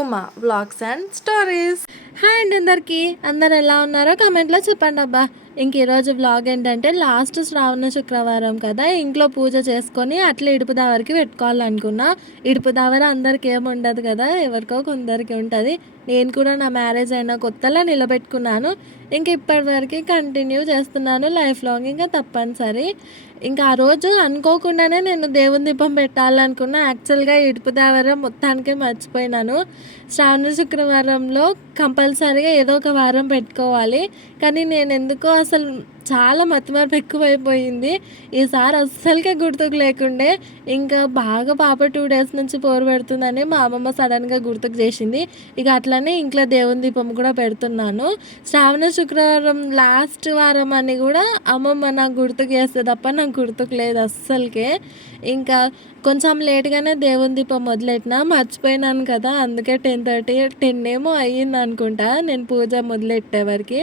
Uma blogs and stories. Hi అండి అందరికీ. అందరు ఎలా ఉన్నారో కామెంట్లో చెప్పండి అబ్బా. ఇంక ఈరోజు బ్లాగ్ ఏంటంటే లాస్ట్ శ్రావణ శుక్రవారం కదా ఇంట్లో పూజ చేసుకొని అట్లా ఇడుపు దావరికి పెట్టుకోవాలనుకున్నా. ఇడుపు దావర అందరికి ఏమి ఉండదు కదా ఎవరికో కొందరికి ఉంటుంది. నేను కూడా నా మ్యారేజ్ అయిన కొత్తలా నిలబెట్టుకున్నాను. ఇంకా ఇప్పటివరకు కంటిన్యూ చేస్తున్నాను లైఫ్ లాంగ్ ఇంకా తప్పనిసరి. ఇంకా ఆ రోజు అనుకోకుండానే నేను దేవుని దీపం పెట్టాలనుకున్న యాక్చువల్గా ఇడుపు దేవరం మొత్తానికి మర్చిపోయినాను. శ్రావణ శుక్రవారంలో కంపల్సరీగా ఏదో ఒక వారం పెట్టుకోవాలి. కానీ నేను ఎందుకో అసలు చాలా మతిమరుపు ఎక్కువైపోయింది. ఈసారి అస్సలకే గుర్తుకు లేకుండే ఇంకా బాగా పాప టూ డేస్ నుంచి పోరు పెడుతుందని మా అమ్మమ్మ సడన్గా గుర్తుకు చేసింది. ఇక అట్లనే ఇంట్లో దేవుని దీపం కూడా పెడుతున్నాను. శ్రావణ శుక్రవారం లాస్ట్ వారం అని కూడా అమ్మమ్మ నాకు గుర్తుకు చేస్తే తప్ప నాకు గుర్తుకు లేదు అస్సలకే. ఇంకా కొంచెం లేట్గానే దేవుని దీపం మొదలెట్టిన మర్చిపోయినాను కదా అందుకే టెన్ థర్టీ టెన్ ఏమో అయ్యింది అనుకుంటా నేను పూజ మొదలెట్టే వరకు.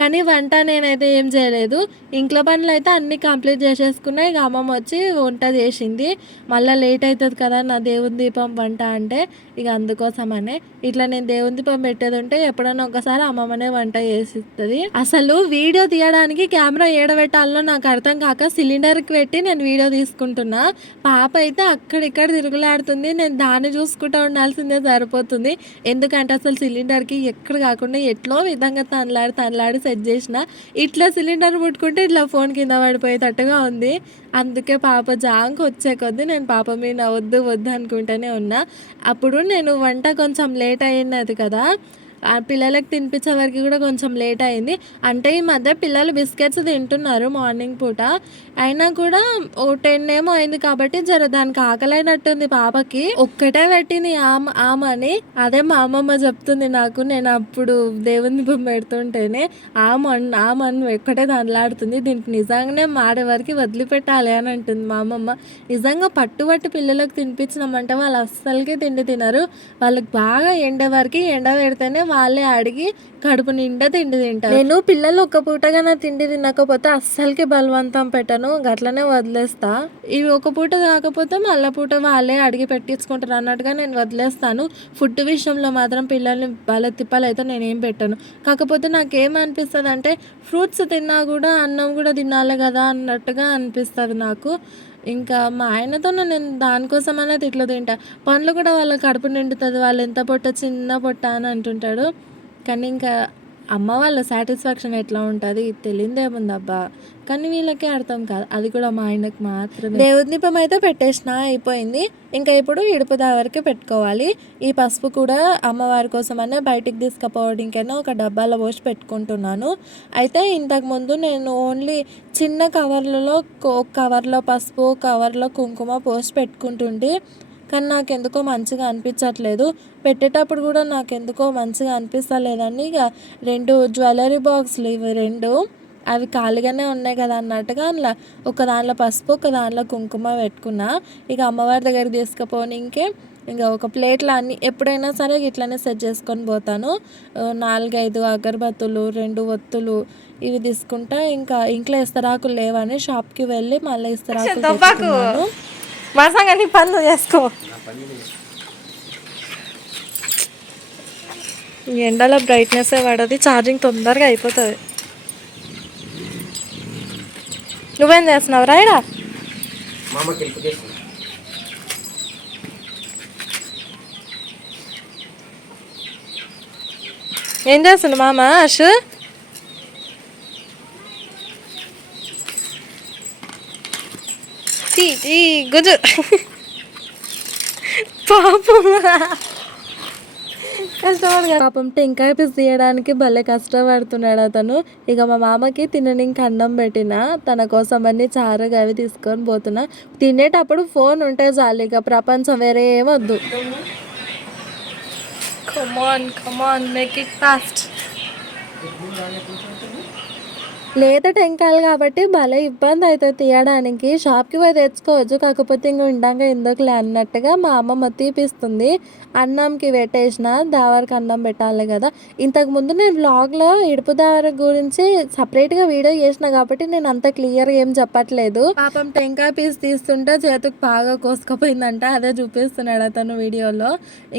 కానీ వంట నేనైతే ఏం చేయలేదు. ఇంట్లో పనులు అయితే అన్నీ కంప్లీట్ చేసేసుకున్నా ఇక అమ్మమ్మ వచ్చి వంట చేసింది. మళ్ళీ లేట్ అవుతుంది కదా నా దేవుని దీపం వంట అంటే. ఇక అందుకోసమనే ఇట్లా నేను దేవుని దీపం పెట్టేది ఉంటే ఎప్పుడైనా ఒకసారి అమ్మమ్మనే వంట చేసిస్తుంది. అసలు వీడియో తీయడానికి కెమెరా ఏడబెట్టాలో నాకు అర్థం కాక సిలిండర్కి పెట్టి నేను వీడియో తీసుకుంటున్నా. పాప అయితే అక్కడిక్కడ తిరుగులాడుతుంది. నేను దాన్ని చూసుకుంటూ ఉండాల్సిందే సరిపోతుంది. ఎందుకంటే అసలు సిలిండర్కి ఎక్కడ కాకుండా ఎట్లో విధంగా తనలాడి తనలాడి సెట్ చేసిన ఇట్లా సిలిండర్ ముట్టుకుంటే ఇట్లా ఫోన్ కింద పడిపోయేటట్టుగా ఉంది. అందుకే పాప జాంక్ వచ్చే కొద్దీ నేను పాప మీద వద్దు వద్దు అనుకుంటూనే ఉన్నా. అప్పుడు నేను వంట కొంచెం లేట్ అయినది కదా పిల్లలకు తినిపించే వరకు కూడా కొంచెం లేట్ అయింది. అంటే ఈ మధ్య పిల్లలు బిస్కెట్స్ తింటున్నారు మార్నింగ్ పూట. అయినా కూడా ఓ టెన్ ఏమో అయింది కాబట్టి జర దానికి ఆకలైనట్టుంది పాపకి. ఒక్కటే పెట్టింది ఆమ ఆమని అదే మా అమ్మమ్మ చెప్తుంది నాకు నేను అప్పుడు దేవుని బొమ్మ పెడుతుంటేనే ఆమన్ ఆమన్ ఒక్కటే దండలాడుతుంది దీనికి నిజంగానే మాడే వరకు వదిలిపెట్టాలి అని అంటుంది మా అమ్మమ్మ. నిజంగా పట్టుబట్టి పిల్లలకు తినిపించినామంటే వాళ్ళు అస్సలకి తిండి తినరు. వాళ్ళకి బాగా ఎండ వరకు ఎండ పెడితేనే వాళ్ళే అడిగి కడుపు నిండా తిండి తింటారు. నేను పిల్లలు ఒక్క పూటగా నా తిండి తినకపోతే అస్సలకి బలవంతం పెట్టను గట్లనే వదిలేస్తా. ఇవి ఒక పూట కాకపోతే మళ్ళా పూట వాళ్ళే అడిగి పెట్టించుకుంటారు అన్నట్టుగా నేను వదిలేస్తాను. ఫుడ్ విషయంలో మాత్రం పిల్లల్ని వాళ్ళ తిప్పాలైతే నేనేం పెట్టను. కాకపోతే నాకేమనిపిస్తుంది అంటే ఫ్రూట్స్ తిన్నా కూడా అన్నం కూడా తినాలి కదా అన్నట్టుగా అనిపిస్తుంది నాకు. ఇంకా మా ఆయనతో నేను దానికోసం అనేది తిట్లు తింటా. పండ్లు కూడా వాళ్ళ కడుపు నిండుతుంది వాళ్ళు ఎంత పొట్ట చిన్న పొట్ట అని అంటుంటాడు. కానీ ఇంకా అమ్మ వాళ్ళ సాటిస్ఫాక్షన్ ఎట్లా ఉంటుంది తెలియదేముందబ్బా కానీ వీళ్ళకే అర్థం కాదు. అది కూడా మా ఆయనకు మాత్రమే. దేవుడి దీపం అయితే పెట్టేసిన అయిపోయింది. ఇంకా ఇప్పుడు ఇడుపు దావరికి పెట్టుకోవాలి. ఈ పసుపు కూడా అమ్మవారి కోసమనే బయటికి తీసుకుపోవడానికైనా ఒక డబ్బాలో పోసి పెట్టుకుంటున్నాను. అయితే ఇంతకుముందు నేను ఓన్లీ చిన్న కవర్లలో ఒక కవర్లో పసుపు కవర్లో కుంకుమ పోసి పెట్టుకుంటుంటే కానీ నాకు ఎందుకో మంచిగా అనిపించట్లేదు. పెట్టేటప్పుడు కూడా నాకు ఎందుకో మంచిగా అనిపిస్తలేదని ఇక రెండు జ్యువెలరీ బాక్స్లు ఇవి రెండు అవి ఖాళీగానే ఉన్నాయి కదా అన్నట్టుగా అందులో ఒక దానిలో పసుపు ఒక దానిలో కుంకుమ పెట్టుకున్నా. ఇక అమ్మవారి దగ్గరికి తీసుకుపోని ఇంకే ఇంకా ఒక ప్లేట్లో అన్ని ఎప్పుడైనా సరే ఇట్లనే సెట్ చేసుకొని పోతాను. నాలుగైదు అగరబత్తులు రెండు ఒత్తులు ఇవి తీసుకుంటా. ఇంకా ఇంట్లో ఇస్తరాకులు లేవని షాప్కి వెళ్ళి మళ్ళీ ఇస్తరాకులు వరుసగా నీ పనులు చేసుకో ఎండలో బ్రైట్నెస్ పడది ఛార్జింగ్ తొందరగా అయిపోతుంది. నువ్వేం చేస్తున్నావు? రాయడా ఏం చేస్తుండు మామ అషు తీ గుజు పాపం. కష్టపడు పాపం టెంకాయ పీస్ తీయడానికి భలే కష్టపడుతున్నాడు అతను. ఇక మా మామకి తినడానికి అన్నం పెట్టిన తన కోసం అన్ని చారుగా అవి తీసుకొని పోతున్నా. తినేటప్పుడు ఫోన్ ఉంటే చాలు ఇక ప్రపంచం వేరే ఏమొద్దు. Come on come on make it fast లేత టెంకాయలు కాబట్టి భలే ఇబ్బంది అవుతుంది తీయడానికి. షాప్కి పోయి తెచ్చుకోవచ్చు. కాకపోతే ఇంక ఉండగా ఎందుకులే అన్నట్టుగా మా అమ్మమ్మ తీపిస్తుంది. అన్నంకి పెట్టేసిన దావరికి అన్నం పెట్టాలి కదా. ఇంతకు ముందు నేను వ్లాగ్లో ఇడుపు దావర గురించి సపరేట్గా వీడియో చేసిన కాబట్టి నేను అంత క్లియర్గా ఏం చెప్పట్లేదు. పాపం టెంకాయ పీస్ తీస్తుంటే చేతికి బాగా కోసుకుపోయిందంట. అదే చూపిస్తున్నాడు అతను వీడియోలో.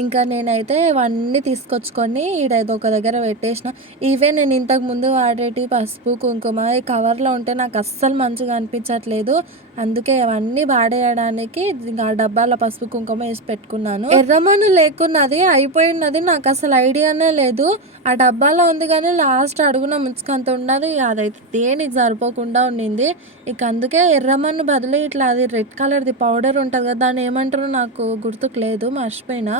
ఇంకా నేనైతే ఇవన్నీ తీసుకొచ్చుకొని ఈడైతే ఒక దగ్గర పెట్టేసిన. ఇవే నేను ఇంతకు ముందు వాడేటి పసుపు కుంకుమ ఈ కవర్లో ఉంటే నాకు అస్సలు మంచిగా అనిపించట్లేదు. అందుకే అవన్నీ వాడేయడానికి ఇంకా ఆ డబ్బాలో పసుపు కుంకుమ వేసి పెట్టుకున్నాను. ఎర్రమన్ను లేకున్నది అయిపోయినది నాకు అసలు ఐడియానే లేదు. ఆ డబ్బాలో ఉంది కానీ లాస్ట్ అడుగున ముచ్చుకంత ఉండదు అదైతే దేనికి సరిపోకుండా ఉండింది. ఇక అందుకే ఎర్రమన్ను బదులు ఇట్లా అది రెడ్ కలర్ది పౌడర్ ఉంటుంది కదా దాన్ని ఏమంటారో నాకు గుర్తుకు లేదు మర్చిపోయినా.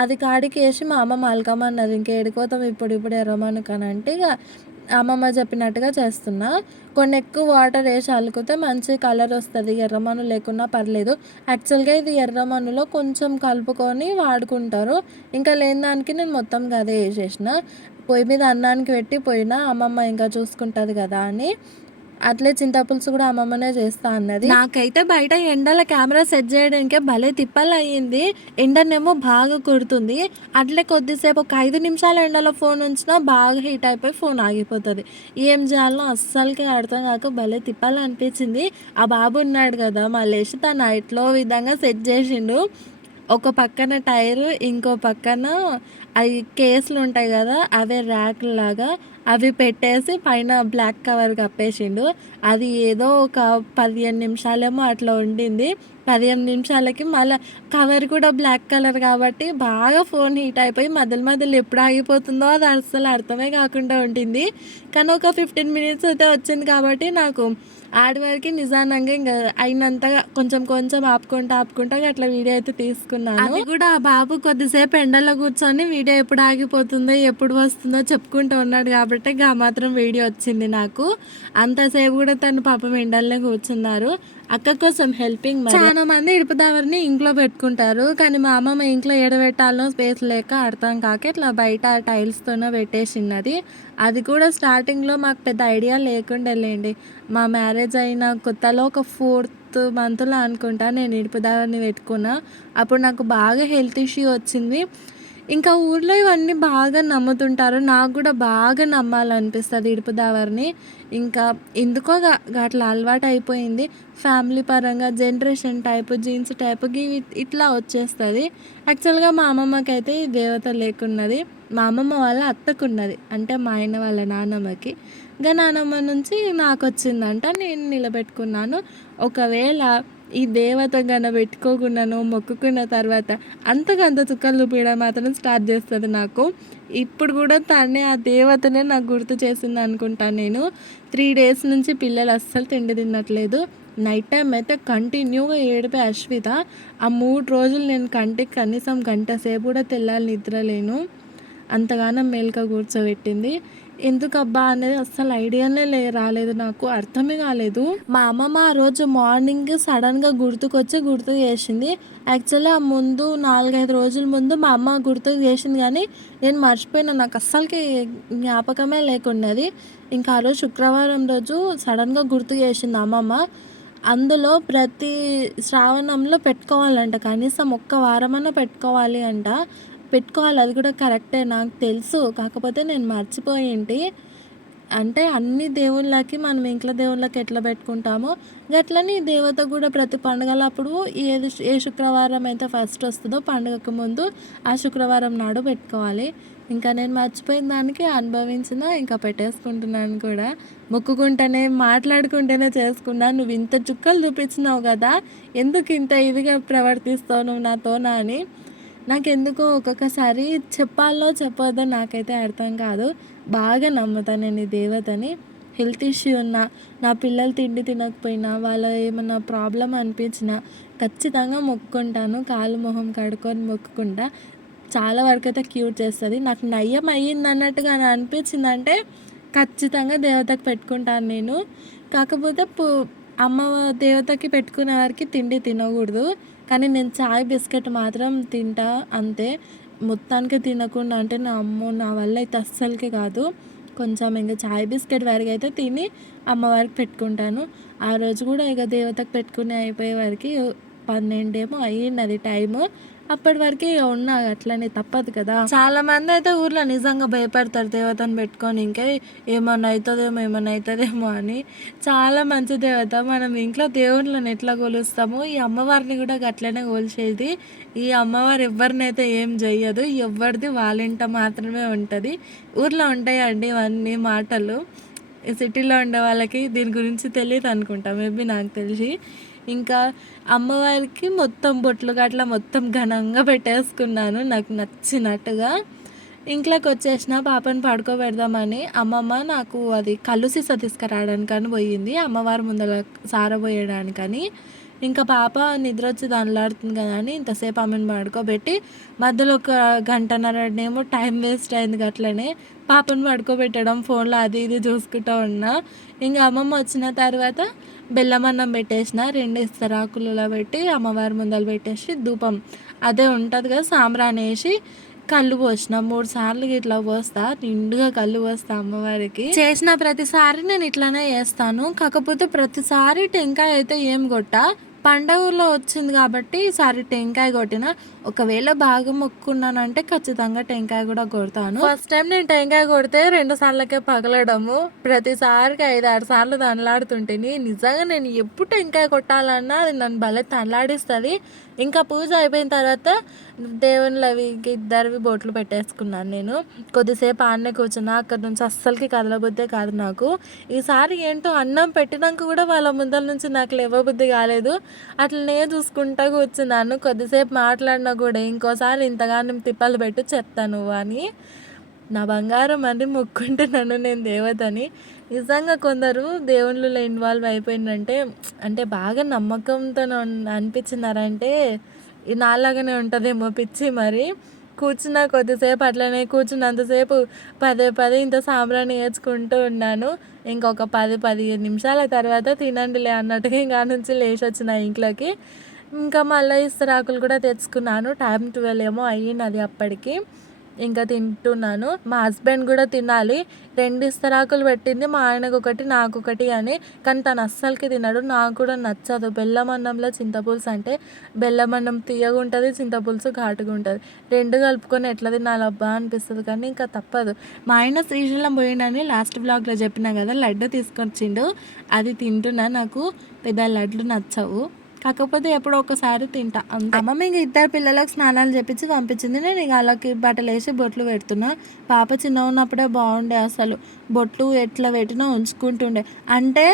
అది కాడికి వేసి మా అమ్మ మలకమన్నది ఇంకేడిపోతాం ఇప్పుడు ఇప్పుడు ఎర్రమన్ను కానీ అంటే ఇక అమ్మమ్మ చెప్పినట్టుగా చేస్తున్నా. కొన్ని ఎక్కువ వాటర్ వేసి అలుకుతే మంచి కలర్ వస్తుంది ఎర్రమన్ను లేకున్నా పర్లేదు. యాక్చువల్గా ఇది ఎర్రమన్నులో కొంచెం కలుపుకొని వాడుకుంటారు. ఇంకా లేని దానికి నేను మొత్తం అదే వేసేసిన పొయ్యి మీద అన్నానికి పెట్టి పోయినా అమ్మమ్మ ఇంకా చూసుకుంటుంది కదా అని. అట్లే చింతపులుసు కూడా అమ్మమ్మనే చేస్తా అన్నది. నాకైతే బయట ఎండల కెమెరా సెట్ చేయడానికే భలే తిప్పలు అయ్యింది ఎండనేమో బాగా కుడుతుంది అట్లే కొద్దిసేపు ఒక ఐదు నిమిషాల ఎండలో ఫోన్ ఉంచినా బాగా హీట్ అయిపోయి ఫోన్ ఆగిపోతుంది. ఏం చేయాలో అస్సలకి అర్థం కాక భలే తిప్పాలి అనిపించింది ఆ బాబు ఉన్నాడు కదా మళ్ళీ తను ఎట్లో విధంగా సెట్ చేసిండు. ఒక పక్కన టైరు ఇంకో పక్కన అవి కేసులు ఉంటాయి కదా అవే ర్యాక్ లాగా అవి పెట్టేసి పైన బ్లాక్ కవర్ కప్పేసిండు. అది ఏదో ఒక పదిహేను నిమిషాలేమో అట్లా ఉండింది. పదిహేను నిమిషాలకి మళ్ళీ కవర్ కూడా బ్లాక్ కలర్ కాబట్టి బాగా ఫోన్ హీట్ అయిపోయి మధ్యలో మధ్యలో ఎప్పుడు ఆగిపోతుందో అది అసలు అర్థమే కాకుండా ఉంటుంది కానీ ఒక ఫిఫ్టీన్ మినిట్స్ అయితే వచ్చింది కాబట్టి నాకు ఆడవారికి నిజానంగా ఇంకా అయినంతగా కొంచెం కొంచెం ఆపుకుంటా ఆపుకుంటా అట్లా వీడియో అయితే తీసుకున్నాను. అది కూడా ఆ బాబు కొద్దిసేపు ఎండలో కూర్చొని వీడియో ఎప్పుడు ఆగిపోతుందో ఎప్పుడు వస్తుందో చెప్పుకుంటూ ఉన్నాడు కాబట్టి గా మాత్రం వీడియో వచ్చింది నాకు. అంతసేపు కూడా తను పాపం ఎండల్లో కూర్చున్నారు. అక్క కోసం హెల్పింగ్ చాలా మంది ఇడుపుదావరిని ఇంట్లో పెట్టుకుంటారు. కానీ మా అమ్మమ్మ ఇంట్లో ఎడబెట్టాలో స్పేస్ లేక అర్థం కాక ఇట్లా బయట టైల్స్తోనే పెట్టేసినది అది కూడా స్టార్టింగ్లో మాకు పెద్ద ఐడియా లేకుండా లేండి. మా మ్యారేజ్ అయిన కొత్తలో ఒక ఫోర్త్ మంత్లో అనుకుంటా నేను ఇడుపుదావరిని పెట్టుకున్నా. అప్పుడు నాకు బాగా హెల్త్ ఇష్యూ వచ్చింది. ఇంకా ఊర్లో ఇవన్నీ బాగా నమ్ముతుంటారు. నాకు కూడా బాగా నమ్మాలనిపిస్తుంది ఇడుపుదావరిని. ఇంకా ఎందుకో అట్లా అలవాటు అయిపోయింది. ఫ్యామిలీ పరంగా జనరేషన్ టైప్ జీన్స్ టైప్ ఇట్లా వచ్చేస్తుంది. యాక్చువల్గా మా అమ్మమ్మకి అయితే ఈ దేవత లేకున్నది. మా అమ్మమ్మ వాళ్ళ అత్తకున్నది. అంటే మా ఆయన వాళ్ళ నాన్నమ్మకి ఇంకా నానమ్మ నుంచి నాకు వచ్చిందంట నేను నిలబెట్టుకున్నాను. ఒకవేళ ఈ దేవత గన పెట్టుకోకున్నాను మొక్కుకున్న తర్వాత అంతకంత చుక్కలు చూపించడం మాత్రం స్టార్ట్ చేస్తుంది నాకు. ఇప్పుడు కూడా తనే ఆ దేవతనే నాకు గుర్తు చేసింది అనుకుంటాను నేను. త్రీ డేస్ నుంచి పిల్లలు అస్సలు తిండి తినట్లేదు. నైట్ టైం అయితే కంటిన్యూగా ఏడిపే అశ్విత. ఆ మూడు రోజులు నేను కంటికి కనీసం గంట సేపు కూడా తెల్లాలి నిద్రలేను. అంతగానో మేల్క కూర్చోబెట్టింది. ఎందుకబ్బా అనేది అస్సలు ఐడియానే లే రాలేదు నాకు అర్థమే కాలేదు. మా అమ్మమ్మ ఆ రోజు మార్నింగ్ సడన్గా గుర్తుకొచ్చి గుర్తు చేసింది. యాక్చువల్లీ ఆ ముందు నాలుగైదు రోజుల ముందు మా అమ్మ గుర్తు చేసింది కానీ నేను మర్చిపోయినా నాకు అస్సలకి జ్ఞాపకమే లేకున్నది ఇంకా ఆ రోజు శుక్రవారం రోజు సడన్గా గుర్తు చేసింది అమ్మమ్మ. అందులో ప్రతి శ్రావణంలో పెట్టుకోవాలంట కనీసం ఒక్క వారమన్నా పెట్టుకోవాలి అంట. పెట్టుకోవాలి. అది కూడా కరెక్టే నాకు తెలుసు. కాకపోతే నేను మర్చిపోయింటి అంటే అన్ని దేవుళ్ళకి మనం ఇంట్లో దేవుళ్ళకి ఎట్లా పెట్టుకుంటామో గట్లని దేవత కూడా ప్రతి పండుగలప్పుడు ఏది ఏ శుక్రవారం అయితే ఫస్ట్ వస్తుందో పండుగకు ముందు ఆ శుక్రవారం నాడు పెట్టుకోవాలి. ఇంకా నేను మర్చిపోయిన దానికి అనుభవించిన ఇంకా పెట్టేసుకుంటున్నాను కూడా. మొక్కుకుంటేనే మాట్లాడుకుంటేనే చేసుకున్నా నువ్వు ఇంత చుక్కలు చూపించినావు కదా ఎందుకు ఇంత ఇదిగా ప్రవర్తిస్తావు నువ్వు నాతోనా అని. నాకెందుకో ఒక్కొక్కసారి చెప్పాలో చెప్పొద్దో నాకైతే అర్థం కాదు. బాగా నమ్ముతాను నేను ఈ దేవతని. హెల్త్ ఇష్యూ ఉన్నా నా పిల్లలు తిండి తినకపోయినా వాళ్ళ ఏమన్నా ప్రాబ్లం అనిపించినా ఖచ్చితంగా మొక్కుకుంటాను. కాలు మొహం కడుక్కొని మొక్కుకుంటా. చాలా వరకు అయితే క్యూర్ చేస్తుంది. నాకు నయ్యం అయ్యింది అన్నట్టుగా అనిపించిందంటే ఖచ్చితంగా దేవతకు పెట్టుకుంటాను నేను. కాకపోతే అమ్మ దేవతకి పెట్టుకునే వారికి తిండి తినకూడదు. కానీ నేను చాయ్ బిస్కెట్ మాత్రం తింటా అంతే. మొత్తానికి తినకుండా అంటే నా అమ్మో నా వల్ల అయితే అస్సలకి కాదు. కొంచెం ఇంకా చాయ్ బిస్కెట్ వరకు అయితే తిని అమ్మవారికి పెట్టుకుంటాను. ఆ రోజు కూడా ఇక దేవతకు పెట్టుకుని అయిపోయే వరకు పన్నెండేమో అయ్యింది టైము. అప్పటి వరకు ఇక ఉన్నా అట్లనే తప్పదు కదా. చాలా మంది అయితే ఊర్లో నిజంగా భయపడతారు దేవతను పెట్టుకొని ఇంకా ఏమన్నా అవుతుందేమో ఏమన్నా అవుతుందేమో అని. చాలా మంచి దేవత. మనం ఇంట్లో దేవుళ్ళని ఎట్లా కొలుస్తాము ఈ అమ్మవారిని కూడా అట్లనే కొలిచేది. ఈ అమ్మవారు ఎవరినైతే ఏం చెయ్యదు ఎవరిది వాళ్ళ ఇంట మాత్రమే ఉంటుంది. ఊర్లో ఉంటాయండి ఇవన్నీ మాటలు. ఈ సిటీలో ఉండే వాళ్ళకి దీని గురించి తెలియదు అనుకుంటా మేబీ నాకు తెలిసి. ఇంకా అమ్మవారికి మొత్తం బొట్లు అట్లా మొత్తం ఘనంగా పెట్టేసుకున్నాను నాకు నచ్చినట్టుగా. ఇంట్లోకి వచ్చేసిన పాపని పడుకోబెడదామని అమ్మమ్మ నాకు అది కళ్ళు సీసా తీసుకురావడానికని పోయింది అమ్మవారి ముందర సారబోయడానికని. ఇంకా పాప నిద్ర వచ్చి దానిలాడుతుంది కదా అని ఇంతసేపు ఆమెను పడుకోబెట్టి మధ్యలో ఒక గంటన్నరనేమో టైం వేస్ట్ అయింది అట్లనే పాపను పడుకోబెట్టడం ఫోన్లో అది ఇది చూసుకుంటూ ఉన్నా. ఇంకా అమ్మమ్మ వచ్చిన తర్వాత బెల్లం అన్నం పెట్టేసిన రెండు ఇస్తరాకులలో పెట్టి అమ్మవారి ముందలు పెట్టేసి ధూపం. అదే ఉంటుంది కదా సాంబ్రాణి వేసి కళ్ళు పోసిన మూడు సార్లు ఇట్లా పోస్తా నిండుగా కళ్ళు పోస్తా అమ్మవారికి. చేసిన ప్రతిసారి నేను ఇట్లానే చేస్తాను. కాకపోతే ప్రతిసారి టెంకాయ అయితే ఏం కొట్టా పండగలో వచ్చింది కాబట్టి ఈసారి టెంకాయ కొట్టిన. ఒకవేళ బాగా మొక్కున్నానంటే ఖచ్చితంగా టెంకాయ కూడా కొడతాను. ఫస్ట్ టైం నేను టెంకాయ కొడితే రెండు సార్లకే పగలడము. ప్రతిసారికి ఐదు ఆరు సార్లు తనలాడుతుంటేని నిజంగా నేను ఎప్పుడు టెంకాయ కొట్టాలన్నా అది నన్ను భలే తనలాడిస్తుంది. ఇంకా పూజ అయిపోయిన తర్వాత దేవుళ్ళవి అవి ఇద్దరివి బొట్లు పెట్టేసుకున్నాను నేను. కొద్దిసేపు ఆడనే కూర్చున్నా. అక్కడ నుంచి అస్సలకి కదలబుద్దే కాదు నాకు. ఈసారి ఏంటో అన్నం పెట్టినాక కూడా వాళ్ళ ముందల నుంచి నాకు లేవబుద్ధి కాలేదు. అట్లనే చూసుకుంటా కూర్చున్నాను. కొద్దిసేపు మాట్లాడిన కూడా ఇంకోసారి ఇంతగానం తిప్పలు పెట్టి చెప్తాను నువ్వు అని నా బంగారం అని మొక్కుంటున్నాను నేను దేవతని. నిజంగా కొందరు దేవుళ్ళలో ఇన్వాల్వ్ అయిపోయిందంటే అంటే బాగా నమ్మకంతో అనిపించినారంటే నాలాగానే ఉంటుందేమో పిచ్చి మరి. కూర్చున్న కొద్దిసేపు అట్లనే కూర్చున్నంతసేపు పదే పదే ఇంత సాంబ్రాన్ని నేర్చుకుంటూ ఉన్నాను. ఇంకొక పది పదిహేను నిమిషాల తర్వాత తినండిలే అన్నట్టుగా ఇంకా నుంచి లేచి వచ్చిన ఇంట్లోకి. ఇంకా మళ్ళీ ఇస్తరాకులు కూడా తెచ్చుకున్నాను. టైం ట్వెల్వ్ ఏమో అయ్యింది అప్పటికి. ఇంకా తింటున్నాను. మా హస్బెండ్ కూడా తినాలి. రెండు ఇస్తరాకులు పెట్టింది. మా ఆయనకు ఒకటి నాకు ఒకటి అని. కానీ తను అస్సలకి తినడు. నాకు కూడా నచ్చదు. బెల్లం అన్నంలో చింతపులుసు అంటే బెల్లం అన్నం తీయగా ఉంటుంది చింతపులుసు ఘాటుగా ఉంటుంది. రెండు కలుపుకొని ఎట్లా తినాలబ్బా అనిపిస్తుంది కానీ ఇంకా తప్పదు. మా ఆయన శ్రీశైలం పోయిండని లాస్ట్ బ్లాగ్లో చెప్పినా కదా లడ్డు తీసుకొచ్చిండు. అది తింటున్నా నాకు. పెద్ద లడ్లు నచ్చవు. కాకపోతే ఎప్పుడో ఒకసారి తింటా అంతే. అమ్మమ్మ ఇంక ఇద్దరు పిల్లలకు స్నానాలు చేపించి పంపించింది. నేను ఇక వాళ్ళకి బట్టలు వేసి బొట్లు పెడుతున్నా. పాప చిన్న ఉన్నప్పుడే బాగుండే అసలు. బొట్లు ఎట్లా పెట్టినా ఉంచుకుంటుండే. అంటే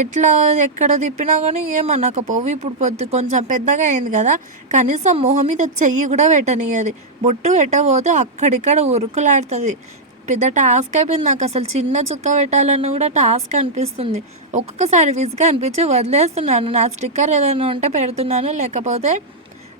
ఎట్లా ఎక్కడ తిప్పినా కానీ ఏమనకపోవు. ఇప్పుడు పొద్దు కొంచెం పెద్దగా అయింది కదా కనీసం మొహం మీద చెయ్యి కూడా పెట్టనియది బొట్టు పెట్టబోతే అక్కడిక్కడ ఉరుకులాడుతుంది. పెద్ద టాస్క్ అయిపోయింది నాకు. అసలు చిన్న చుక్క పెట్టాలన్నా కూడా టాస్క్ అనిపిస్తుంది. ఒక్కొక్కసారి విసుగా అనిపించి వదిలేస్తున్నాను. నా స్టిక్కర్ ఏదైనా ఉంటే పెడుతున్నాను. లేకపోతే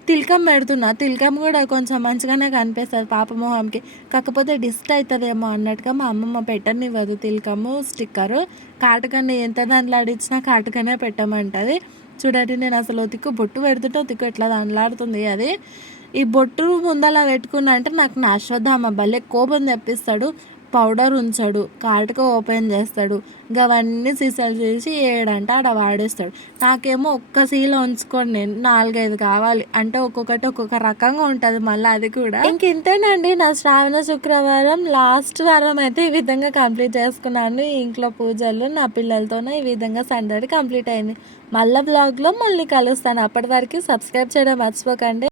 తిలకం పెడుతున్నా. తిలకం కూడా కొంచెం మంచిగానే కనిపిస్తుంది పాప మొహంకి. కాకపోతే డిస్ట్ అవుతుందేమో అన్నట్టుగా మా అమ్మమ్మ పెట్టనివ్వదు తిలకము స్టిక్కరు. కాటుకని ఎంత దాంట్లో అడిచినా కాటకనే పెట్టమంటుంది. చూడండి నేను అసలు తిక్కు బొట్టు పెడుతుంటే తిక్కు ఎట్లా దాంట్లాడుతుంది అది. ఈ బొట్టు ముందలా పెట్టుకున్నా అంటే నాకు నా అశ్వత్థామ భలే కోపం తెప్పిస్తాడు. పౌడర్ ఉంచాడు కాటుక ఓపెన్ చేస్తాడు. ఇంకా అవన్నీ సీసాలు చేసి ఏడంటే ఆడ వాడేస్తాడు. నాకేమో ఒక్క సీల ఉంచుకోండి నేను నాలుగైదు కావాలి. అంటే ఒక్కొక్కటి ఒక్కొక్క రకంగా ఉంటుంది మళ్ళీ అది కూడా. ఇంక ఇంతేనండి నా శ్రావణ శుక్రవారం లాస్ట్ వారం అయితే ఈ విధంగా కంప్లీట్ చేసుకున్నాను. ఇంట్లో పూజలు నా పిల్లలతోనే ఈ విధంగా సండర్ కంప్లీట్ అయింది. మళ్ళీ బ్లాగ్లో మళ్ళీ కలుస్తాను. అప్పటి వరకు సబ్స్క్రైబ్ చేయడం మర్చిపోకండి.